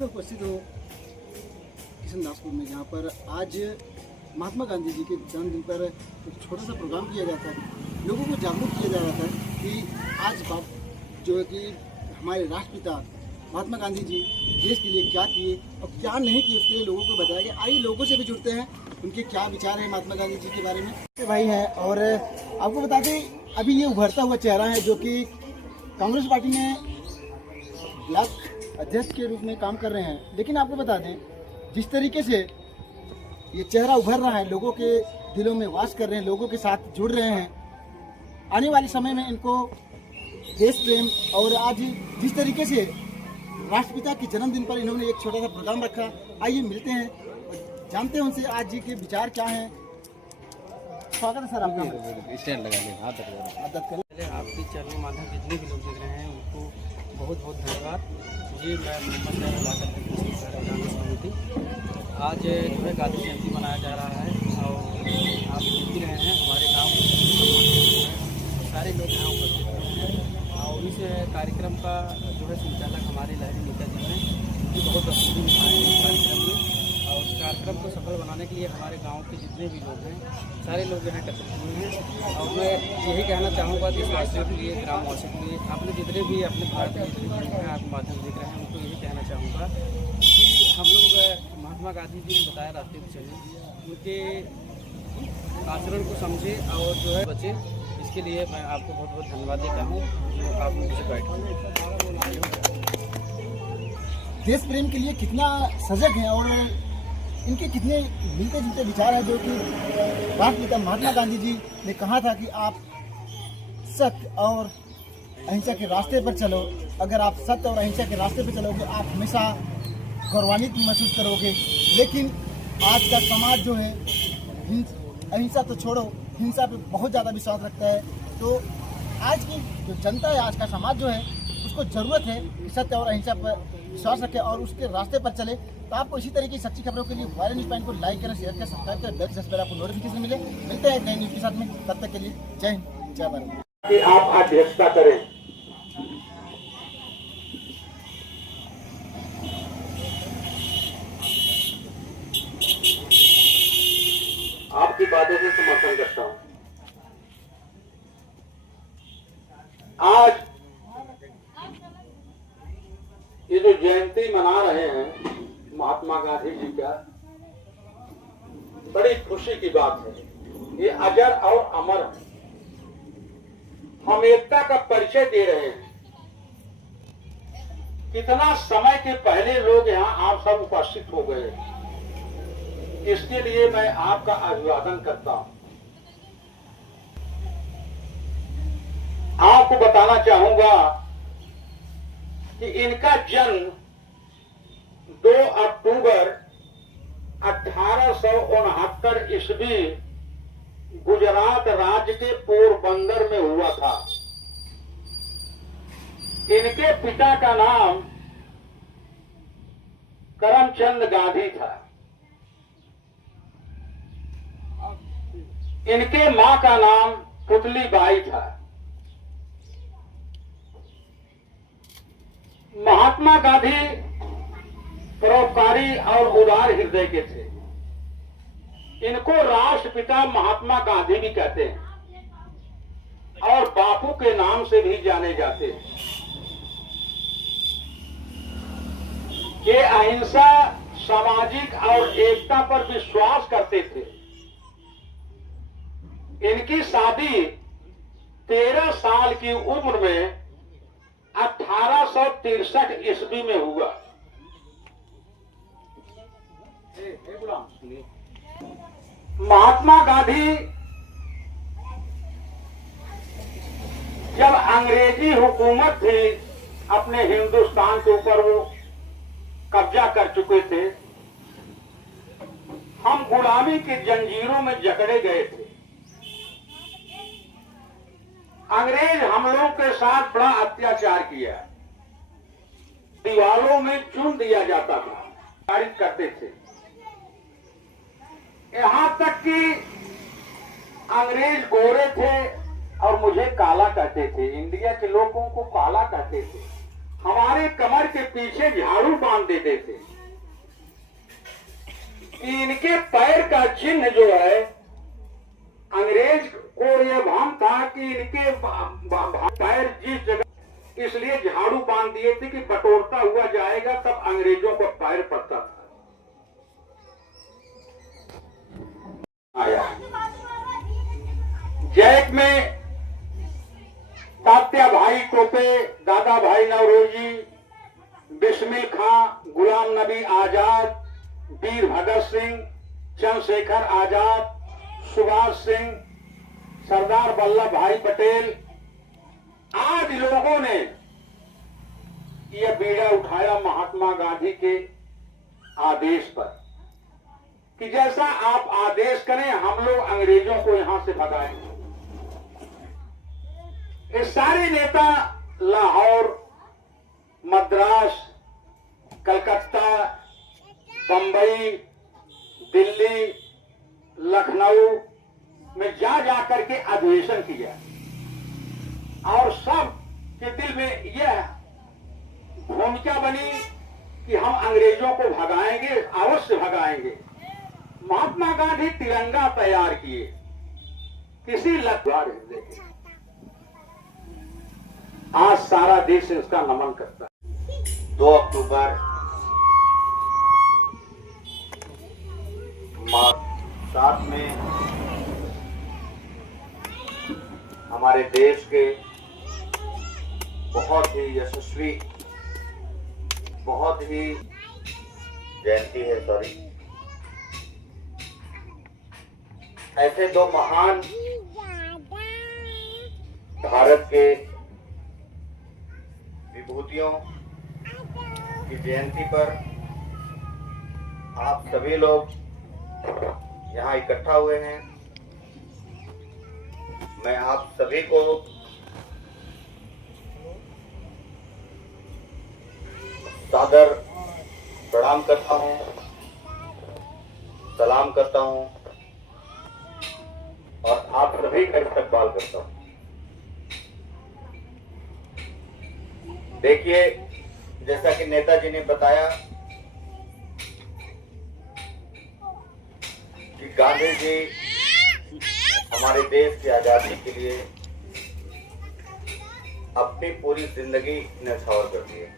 मैं उपस्थित हूँ किशनदासपुर में, जहाँ पर आज महात्मा गांधी जी के जन्मदिन पर एक छोटा सा प्रोग्राम किया जाता है। लोगों को जागरूक किया जा रहा था कि आज बात जो है कि हमारे राष्ट्रपिता महात्मा गांधी जी देश के लिए क्या किए और क्या नहीं किए, उसके लिए लोगों को बताया गया। आइए लोगों से भी जुड़ते हैं, उनके क्या विचार हैं महात्मा गांधी जी के बारे में। भाई हैं, और आपको बता दें अभी ये उभरता हुआ चेहरा है जो कि कांग्रेस पार्टी में ब्लॉक अध्यक्ष के रूप में काम कर रहे हैं। लेकिन आपको बता दें जिस तरीके से ये चेहरा उभर रहा है, लोगों के दिलों में वास कर रहे हैं, लोगों के साथ जुड़ रहे हैं, आने वाले समय में इनको देश प्रेम और आज जिस तरीके से राष्ट्रपिता के जन्मदिन पर इन्होंने एक छोटा सा प्रोग्राम रखा। आइए मिलते हैं और जानते हैं उनसे आज जी के विचार क्या हैं। स्वागत है सर आपका। स्टैंड लगा लें, आदत पहले आपके चैनल माध्यम जितने भी लोग देख रहे हैं उनको बहुत बहुत धन्यवाद। जी मैं मोहम्मद कांग्रेस कमेटी आज जो है गांधी जयंती मनाया जा रहा है और आप देख ही रहे हैं हमारे गांव में सारे लोग यहाँ उपस्थित हुए हैं और इस कार्यक्रम का जो है संचालक हमारे लहरी नेता जी हैं, जो बहुत बखूबी निभाए हैं इस कार्यक्रम में। और उस कार्यक्रम को सफल बनाने के लिए हमारे गांव के जितने भी लोग हैं सारे लोग यहाँ एकत्रित हुए हैं। और मैं यही कहना चाहूँगा देशवासियों के लिए, ग्रामवासियों के लिए, आपने जितने भी अपने भारत में आप माध्यम देख रहे हैं उनको यही कहना चाहूँगा कि हम लोग महात्मा गांधी जी ने बताया रास्ते पर चले, उनके आचरण को समझे और जो है बचे। इसके लिए मैं आपको बहुत बहुत धन्यवाद देता हूँ जो आप मुझसे बैठे। देश प्रेम के लिए कितना सजग हैं और इनके कितने मिलते जुलते विचार हैं, जो कि राष्ट्रपिता महात्मा गांधी जी ने कहा था कि आप सत्य और अहिंसा के रास्ते पर चलो। अगर आप सत्य और अहिंसा के रास्ते पर चलोगे आप हमेशा गौरवान्वित महसूस करोगे। लेकिन आज का समाज जो है अहिंसा तो छोड़ो, हिंसा पे बहुत ज़्यादा विश्वास रखता है। तो आज की जो जनता है, आज का समाज जो है, उसको ज़रूरत है कि सत्य और अहिंसा पर विश्वास रखें और उसके रास्ते पर चले। तो आपको इसी तरीके की सच्ची खबरों के लिए वायरल न्यूज़ पॉइंट को लाइक करें, शेयर करें, सब्सक्राइब करें, बेल सबसे पहले आपको नोटिफिकेशन मिले। मिलते हैं नई न्यूज़ के साथ में, तब तक के लिए जय हिंद, जय भारत। कि आप अध्यक्षता करें। आपकी बातों से समर्थन करता हूं। आज ये जो जयंती मना रहे हैं महात्मा गांधी जी का, बड़ी खुशी की बात है। ये अजर और अमर है, हम एकता का परिचय दे रहे हैं। कितना समय के पहले लोग यहाँ आप सब उपस्थित हो गए, इसके लिए मैं आपका अभिवादन करता हूं। आपको बताना चाहूंगा कि इनका जन्म 2 अक्टूबर 1869 ईस्वी गुजरात राज्य के पोरबंदर में हुआ था। इनके पिता का नाम करमचंद गांधी था। इनके मां का नाम पुतली बाई था। महात्मा गांधी परोपकारी और उदार हृदय के थे। इनको राष्ट्रपिता महात्मा गांधी भी कहते हैं और बापू के नाम से भी जाने जाते हैं। ये अहिंसा, सामाजिक और एकता पर विश्वास करते थे। इनकी शादी 13 साल की उम्र में 1863 ईस्वी में हुआ। महात्मा गांधी जब अंग्रेजी हुकूमत थी अपने हिंदुस्तान के ऊपर, वो कब्जा कर चुके थे, हम गुलामी की जंजीरों में जकड़े गए थे। अंग्रेज हम लोगों के साथ बड़ा अत्याचार किया, दीवारों में चुन दिया जाता था, तारीफ करते थे। यहां तक कि अंग्रेज गोरे थे और मुझे काला कहते थे। इंडिया के लोगों को काला कहते थे। हमारे कमर के पीछे झाड़ू बांध देते थे कि इनके पैर का चिन्ह जो है, अंग्रेज को यह भ्रम था कि इनके पैर जिस जगह, इसलिए झाड़ू बांध दिए थे कि बटोरता हुआ जाएगा तब अंग्रेजों को पैर पड़ता था। आया जैक में तात्या भाई टोपे, दादा भाई नवरोजी, बिस्मिल खां, गुलाम नबी आजाद, वीर भगत सिंह, चंद्रशेखर आजाद, सुभाष सिंह, सरदार वल्लभ भाई पटेल, आज लोगों ने यह बीड़ा उठाया महात्मा गांधी के आदेश पर कि जैसा आप आदेश करें हम लोग अंग्रेजों को यहां से भगाएंगे। ये सारे नेता लाहौर, मद्रास, कलकत्ता, बंबई, दिल्ली, लखनऊ में जा करके अधिवेशन किया और सब के दिल में यह भूमिका बनी कि हम अंग्रेजों को भगाएंगे, अवश्य भगाएंगे। महात्मा गांधी तिरंगा तैयार किए, किसी लक्ष्य, आज सारा देश उसका नमन करता है। 2 अक्टूबर 7 में हमारे देश के बहुत ही यशस्वी, बहुत ही जयंती है, ऐसे 2 महान भारत के विभूतियों की जयंती पर आप सभी लोग यहाँ इकट्ठा हुए हैं। मैं आप सभी को सादर प्रणाम करता हूँ, सलाम करता हूँ और आप सभी का इस्तकबाल करता हूँ। देखिए, जैसा कि नेताजी ने बताया कि गांधी जी हमारे देश की आजादी के लिए अपनी पूरी जिंदगी न्यौछावर कर दी है।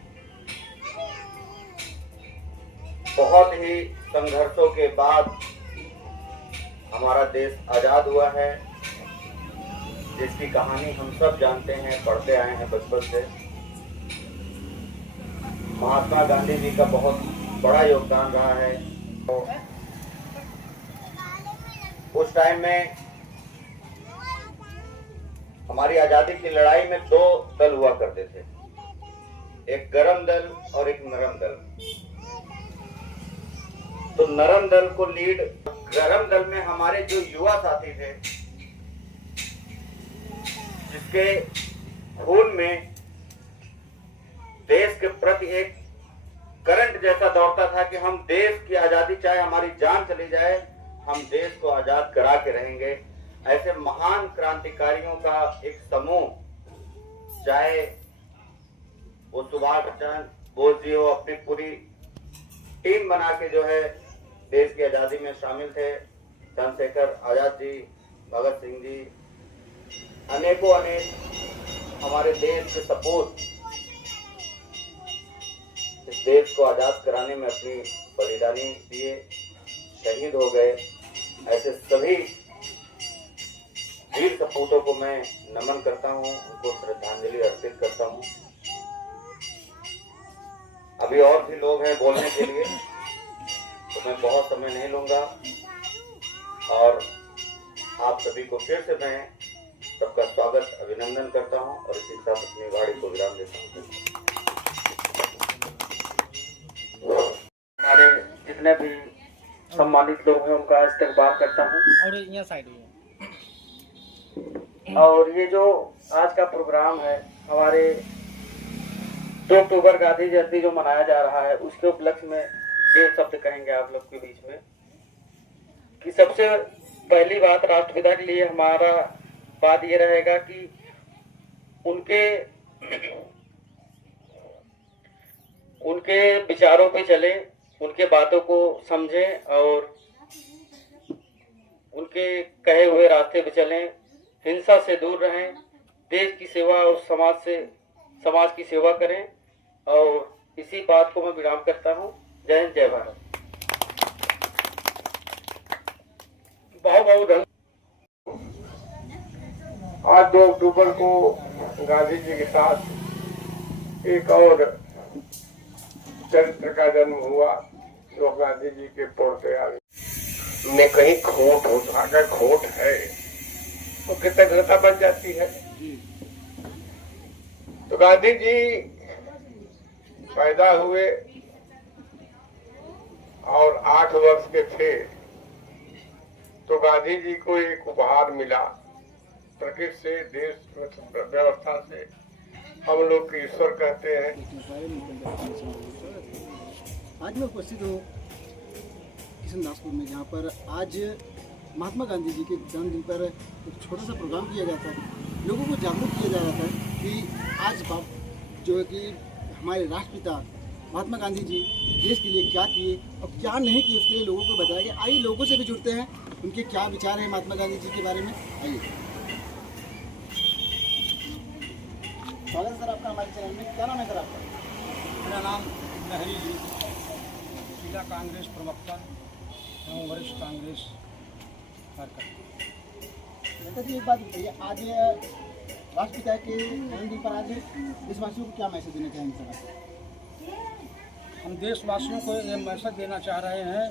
बहुत ही संघर्षों के बाद हमारा देश आजाद हुआ है, जिसकी कहानी हम सब जानते हैं, पढ़ते आए हैं बचपन से। महात्मा गांधी जी का बहुत बड़ा योगदान रहा है। तो उस टाइम में हमारी आजादी की लड़ाई में 2 दल हुआ करते थे, एक गरम दल और एक नरम दल। तो नरम दल को लीड, गरम दल में हमारे जो युवा साथी थे, जिसके खून में देश के प्रति एक करंट जैसा दौड़ता था कि हम देश की आजादी, चाहे हमारी जान चली जाए, हम देश को आजाद करा के रहेंगे। ऐसे महान क्रांतिकारियों का एक समूह, चाहे वो सुभाष चंद्र बोस जी हो, अपनी पूरी टीम बना के जो है देश की आजादी में शामिल थे। चंद्रशेखर आजाद जी, भगत सिंह जी, अनेकों अनेक हमारे देश के सपूत इस देश को आजाद कराने में अपनी बलिदानी दिए, शहीद हो गए। ऐसे सभी वीर सपूतों को मैं नमन करता हूँ, उनको श्रद्धांजलि अर्पित करता हूँ। अभी और भी लोग हैं बोलने के लिए, तो मैं बहुत समय नहीं लूंगा और आप सभी को फिर से मैं सबका स्वागत, अभिनंदन करता हूँ और इसी के साथ अपनी वाणी को विराम देता हूँ। हमारे जितने भी सम्मानित लोग हैं उनका इस्तकबाल करता हूँ। और यहाँ साइड हुई और ये जो आज का प्रोग्राम है, हमारे 2 अक्टूबर गांधी जयंती जो मनाया जा रहा है, उसके उपलक्ष्य में 2 शब्द कहेंगे आप लोग के बीच में। कि सबसे पहली बात राष्ट्रपिता के लिए हमारा बात ये रहेगा कि उनके उनके विचारों पे चलें, उनके बातों को समझें और उनके कहे हुए रास्ते पे चलें, हिंसा से दूर रहें, देश की सेवा और समाज की सेवा करें। और इसी बात को मैं विराम करता हूँ। जय हिंद, जय भारत। बहुत बहुत धन्यवाद। आज 2 अक्टूबर को गांधी जी के साथ एक और चरित्र का जन्म हुआ, जो गांधी जी के पोर्तयाल में कहीं खोट हो, अगर खोट है तो कृतज्ञता बन जाती है। तो गांधी जी पैदा हुए और 8 वर्ष के थे तो गांधी जी को एक उपहार मिला प्रकृति से, देश व्यवस्था से। हम लोग के ईश्वर कहते हैं। आज मैं उपस्थित हूँ किशनदासपुर में, जहाँ पर आज महात्मा गांधी जी के जन्मदिन पर एक छोटा सा प्रोग्राम किया गया था। लोगों को जागरूक किया जा रहा था कि आज जो है कि हमारे राष्ट्रपिता महात्मा गांधी जी देश के लिए क्या किए और क्या नहीं किए, उसके लिए लोगों को बताया गया। आइए लोगों से भी जुड़ते हैं, उनके क्या विचार हैं महात्मा गांधी जी के बारे में। आइए, स्वागत है सर आपका हमारे चैनल में। क्या नाम है सर आपका? मेरा नाम लहरी जी, जिला कांग्रेस प्रवक्ता एवं वरिष्ठ कांग्रेस कार्यकर्ता। नेता जी एक बात बताइए, आज राष्ट्रपिता के जन्मदिन पर आज देशवासियों को क्या मैसेज देना चाहेंगे सर आप? हम देशवासियों को ये मैसेज देना चाह रहे हैं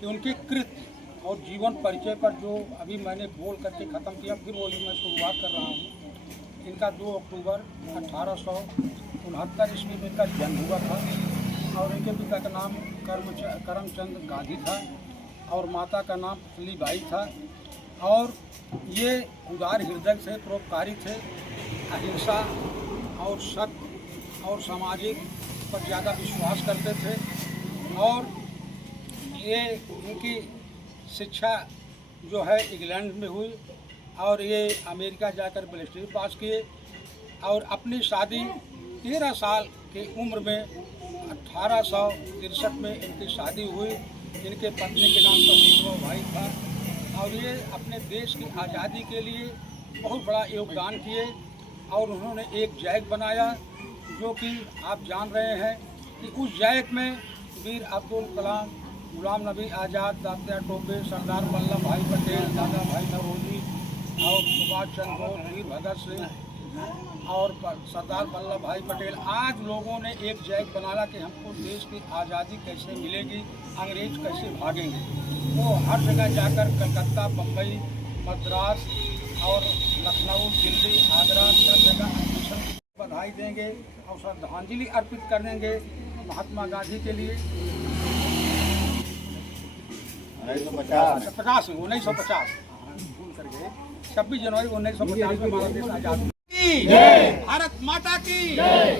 कि उनकी कृत्य और जीवन परिचय पर जो अभी मैंने बोल करके ख़त्म किया, फिर वो मैं शुरुआत कर रहा हूँ। इनका 2 अक्टूबर 1869 ईस्वी में इनका जन्म हुआ था और इनके पिता का नाम करमचंद गांधी था और माता का नाम पुतलीबाई था। और ये उदार हृदय से परोपकारी थे, अहिंसा और सत्य और सामाजिक पर ज़्यादा विश्वास करते थे। और ये इनकी शिक्षा जो है इंग्लैंड में हुई और ये अमेरिका जाकर बैरिस्टरी पास किए और अपनी शादी 13 साल की उम्र में 1863 में इनकी शादी हुई। इनके पत्नी के नाम पर विधवा भाई था और ये अपने देश की आज़ादी के लिए बहुत बड़ा योगदान किए। और उन्होंने एक जैक बनाया जो कि आप जान रहे हैं कि उस जैक में वीर अब्दुल कलाम, गुलाम नबी आज़ाद, तात्या टोपे, सरदार वल्लभ भाई पटेल, दादा भाई नौरोजी और सुभाष चंद्र बोस, वीर भगत सिंह और सरदार वल्लभ भाई पटेल, आज लोगों ने एक जैक बनाया कि हमको देश की आज़ादी कैसे मिलेगी, अंग्रेज कैसे भागेंगे। वो हर जगह जाकर कलकत्ता, बम्बई, मद्रास और लखनऊ, दिल्ली, आगरा, सब जगह मिशन बधाई देंगे और श्रद्धांजलि अर्पित करेंगे महात्मा गांधी के लिए। 1950 भूल कर गए, 26 जनवरी 1950 में हमारा देश आजाद। भारत माता की,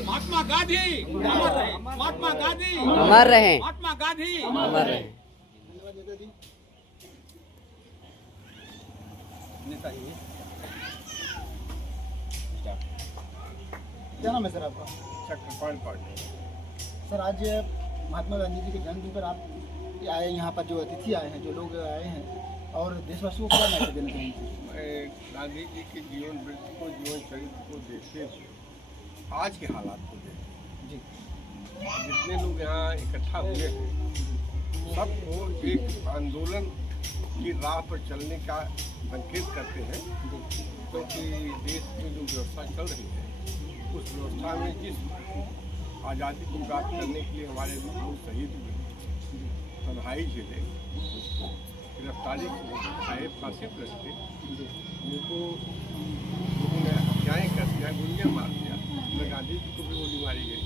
महात्मा गांधी अमर रहे, महात्मा गांधी अमर रहे, महात्मा गांधी अमर रहे। धन्यवाद नेता जी। नेताजी। क्या नाम है सर आपका? चक्रपाल पाटिल। सर आज महात्मा गांधी जी के जन्मदिन पर आप आए, यहाँ पर जो अतिथि आए हैं, जो लोग आए हैं, और देशवासियों को क्या मैसेज देना चाहेंगे? मैं गांधी जी के जीवन वृत्ति को, जीवन चरित्र को देखते हुए आज के हालात को देखते जी, जितने लोग यहाँ इकट्ठा हुए हैं सबको एक आंदोलन की राह पर चलने का संकेत करते हैं, क्योंकि देश में जो व्यवस्था चल रही है उस व्यवस्था में जिस आज़ादी को प्राप्त करने के लिए हमारे लोग शहीद हुए, तन्हाई झेले, गिरफ्तारी आए, फांसी पर रखे, उनको लोगों ने हत्याएँ कर दिया, गोलियाँ मार दिया, तो गांधी जी को भी गोली मारी गई।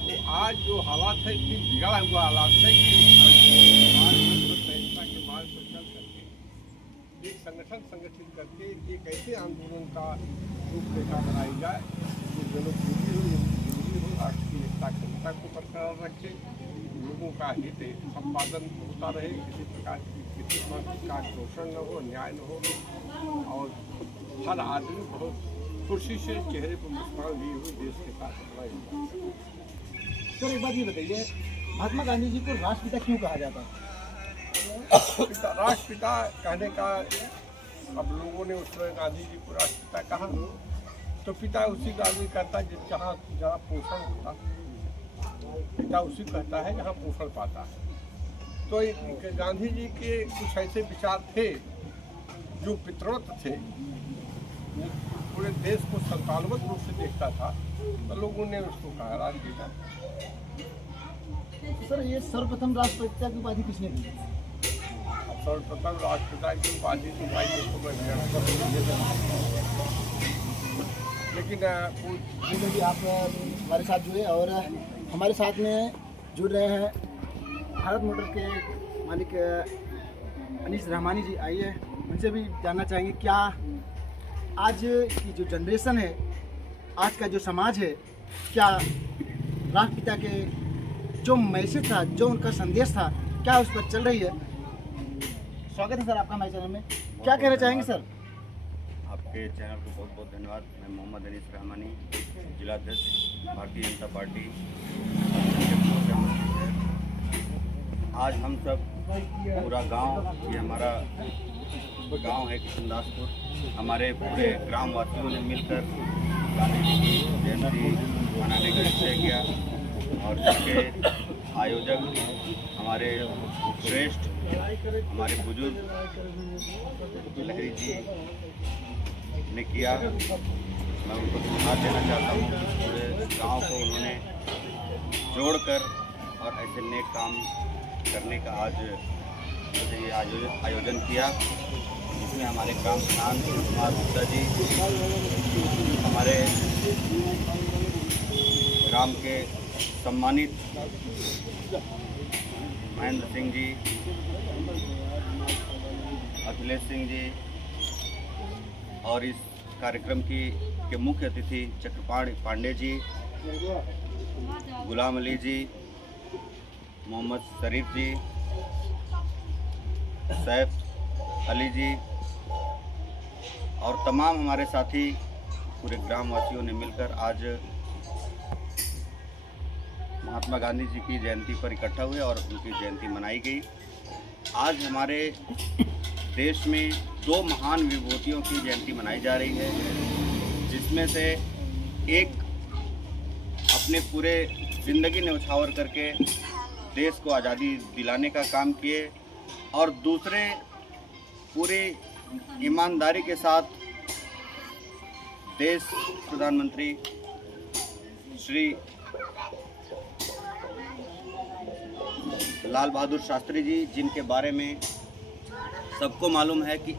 तो आज जो हालात है, इतनी बिगड़ा हुआ हालात है कि संहिता के मार्ग पर चल करके एक संगठन संगठित करके एक ऐसे आंदोलन का रूपरेखा बनाई जाए जो जनोपयोगी हो, जिंदगी हो, राष्ट्र की एकता अखंडता को बरकरार रखे, लोगों का हित संपादन होता रहे, किसी प्रकार की का शोषण न हो, अन्याय न हो और हर आदमी बहुत खुशी से चेहरे पर मुस्कान लिए हुए देश के साथ खड़ा हो। सर एक बात ये बताइए, महात्मा गांधी जी को राष्ट्रपिता क्यों कहा जाता है? राष्ट्रपिता कहने का अब लोगों ने उस समय गांधी जी को राष्ट्रपिता कहा, तो पिता उसी का आदमी कहता है जहाँ जहाँ पोषण होता, पिता उसी कहता है जहाँ पोषण पाता है। तो गांधी जी के कुछ ऐसे विचार थे जो पितृत्व थे, पूरे देश को संतानवत रूप से देखता था, तो लोगों ने उसको कहा राष्ट्रपिता। सर ये सर्वप्रथम राष्ट्रपिता की उपाधि किसने दी? सर्वप्रथम राष्ट्रपिता की उपाधि की भाई लेकिन जिन्होंने भी आप हमारे साथ जुड़े और हमारे साथ में जुड़ रहे हैं भारत मोटर के मालिक अनीस रहमानी जी। आइए उनसे भी जानना चाहेंगे क्या आज की जो जनरेशन है, आज का जो समाज है, क्या राष्ट्रपिता के जो मैसेज था, जो उनका संदेश था, क्या उस पर चल रही है? स्वागत है सर आपका हमारे चैनल में। क्या कहना चाहेंगे सर? आपके चैनल को बहुत बहुत धन्यवाद। मैं मोहम्मद अनीस रहमानी, जिलाध्यक्ष भारतीय जनता पार्टी। आज हम सब पूरा गांव, ये हमारा गांव है किशनदासपुर, हमारे पूरे ग्रामवासियों ने मिलकर गांधी जी की जयंती मनाने का निश्चय किया और जिसके आयोजक हमारे श्रेष्ठ, हमारे बुजुर्ग लहरी जी ने किया। मैं उनको धन्यवाद देना चाहता हूँ। पूरे गांव को उन्होंने जोड़कर और ऐसे नेक काम करने का आज ये आयोजन किया, जिसमें हमारे ग्राम प्रधान कुमार गुप्ता जी, हमारे ग्राम के सम्मानित महेंद्र सिंह जी, अखिलेश सिंह जी और इस कार्यक्रम के मुख्य अतिथि चक्रपाणी पांडे जी, गुलाम अली जी, मोहम्मद शरीफ जी, सैफ अली जी और तमाम हमारे साथी पूरे ग्रामवासियों ने मिलकर आज महात्मा गांधी जी की जयंती पर इकट्ठा हुए और उनकी जयंती मनाई गई। आज हमारे देश में दो महान विभूतियों की जयंती मनाई जा रही है, जिसमें से एक अपने पूरे ज़िंदगी न्यौछावर करके देश को आज़ादी दिलाने का काम किए और दूसरे पूरे ईमानदारी के साथ देश प्रधानमंत्री श्री लाल बहादुर शास्त्री जी, जिनके बारे में सबको मालूम है कि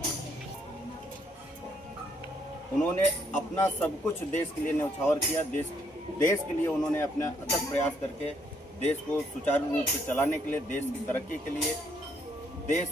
उन्होंने अपना सब कुछ देश के लिए न्यौछावर किया। देश के लिए उन्होंने अपना अथक प्रयास करके देश को सुचारू रूप से चलाने के लिए, देश की तरक्की के लिए, देश